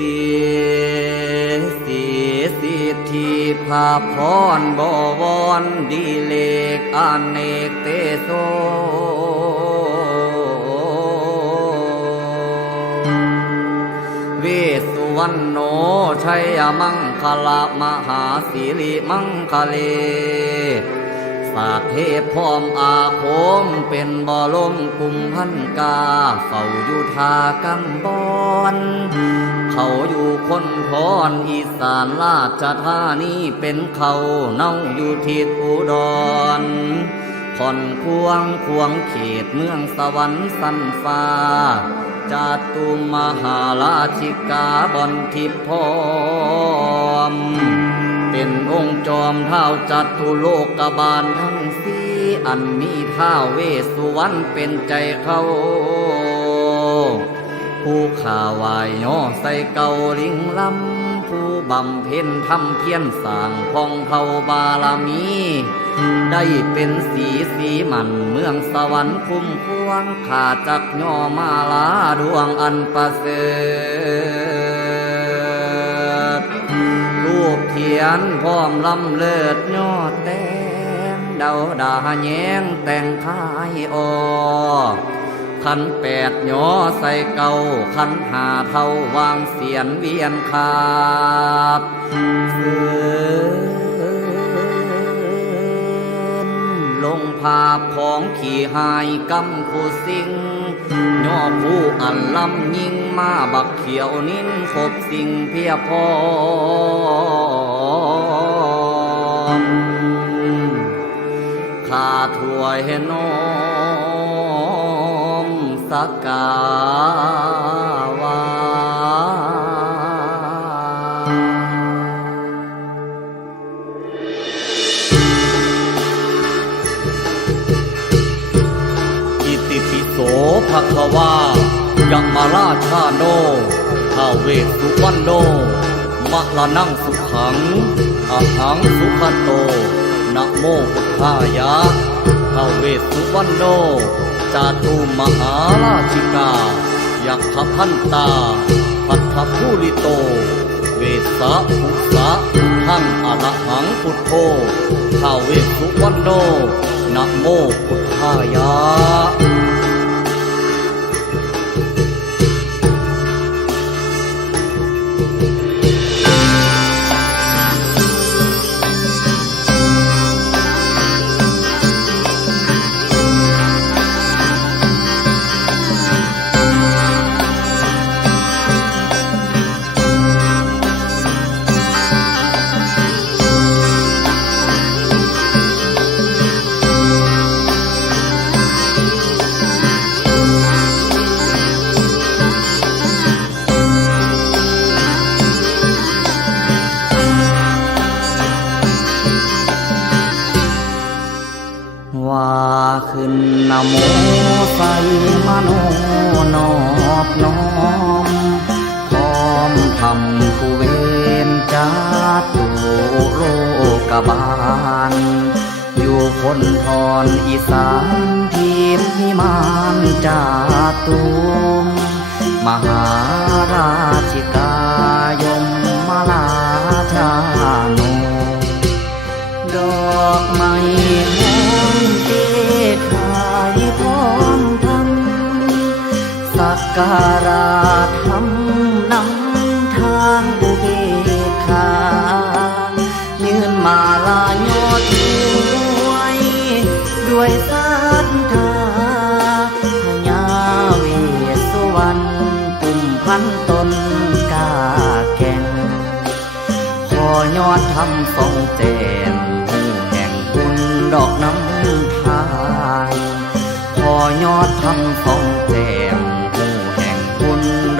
สีสีสิทธิภาพพรบวรดีเลกอเนกเตโสเวสสุวรรณโนชัยมังคละมหาสิริมังคเล สาเทพพร้อมอาคมเป็นบ่อลมกุมพันกา เฝ้าอยู่ทากำบอนเขาอยู่คนพรอีสานราชธานีเป็นเขาเน่าอยู่ทิศอุดรคอนควงควงเขตเมืองสวรรค์สันฟ้าจาตุมหาราชิกาบอนทิพย์พร้อม เป็นองค์จอมเท้าจัตุโลกบาลทั้งสี่อันมีท้าวเวสสุวรรณเป็นใจเขาผู้ข่าวายย่อใส่เกาลิงลำผู้บำเพ็ญทำเพียรสร้างพองเผาบารมี ได้เป็นสีสีมันเมืองสวรรค์คุ้มควงขาจักย่อมาลาดวงอันประเสริฐ เทียนพร้อมลำเลิศยอดแต้มเดาดาแยงแต่งคายออกขันแปดหยอใส่เก่าขันหาเท่าวางเสียนเวียนขาบเสือ ลงภาพของขี่หายกำผู้สิงย่อผู้อันลำยิงมาบักเขียวนิ้นครบสิ่งเพียพรอข้าถวยให้น้อมสักกาว ราชาโนท้าเวสสุวรรณโนมะละนังสุขังอาหังสุขโตนะโมพุทธายะท้าเวสสุวรรณโนจาตุมหาราชิกา ยักขพันตา พัทธภูริโต เวสะภุสะท่านอรหังพุทโธท้าเวสสุวรรณโนนะโมพุทธายะ ว่าขึ้นนโมใส่มโนนอบน้อมพร้อมทำผู้เวนจาตุโลกบาล อยู่คนพรอีสานทีมพิมานจาตุมมหาราชิก การะทำนำทางอุเบกขายืนมาลายอดด้วยด้วยศรัทธาพญาเวสสุวรรณปุ่มพันตนกาแก่งขอยอดทำสองแจมหูแห่งบุญดอกน้ำทานขอยอดทำสองแจมหูแห่งบุญ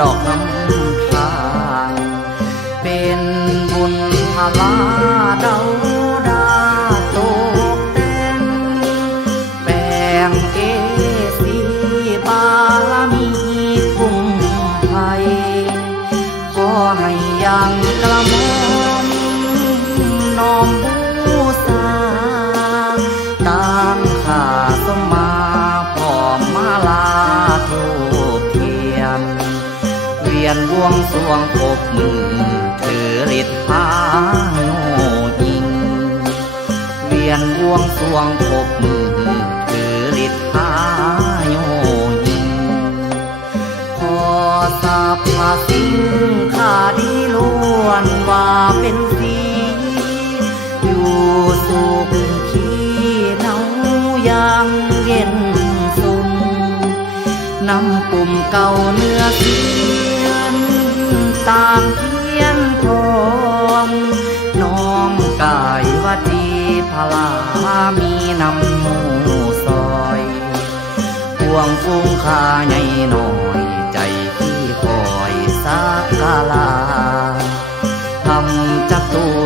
ดอกน้ำทายเป็นบุญพลาเดาดา วียนบวงสวงงพบมือถือฤทธิ์พาโยยิง เวียนบวงสวงพบมือถือฤทธิ์พาโยยิงขอสาพาสิงข้าดีล้วนว่าเป็นสีอยู่สุขขีเนายังเย็นสุ่มน้ำปุ่มเก่าเนื้อสี ต่างเพียงพร้อมน้อมกายวจีพลามีนำหมูซอยพวงฟุ้งคาใหญ่หน่อยใจที่คอยสักกาลาทำจักตัว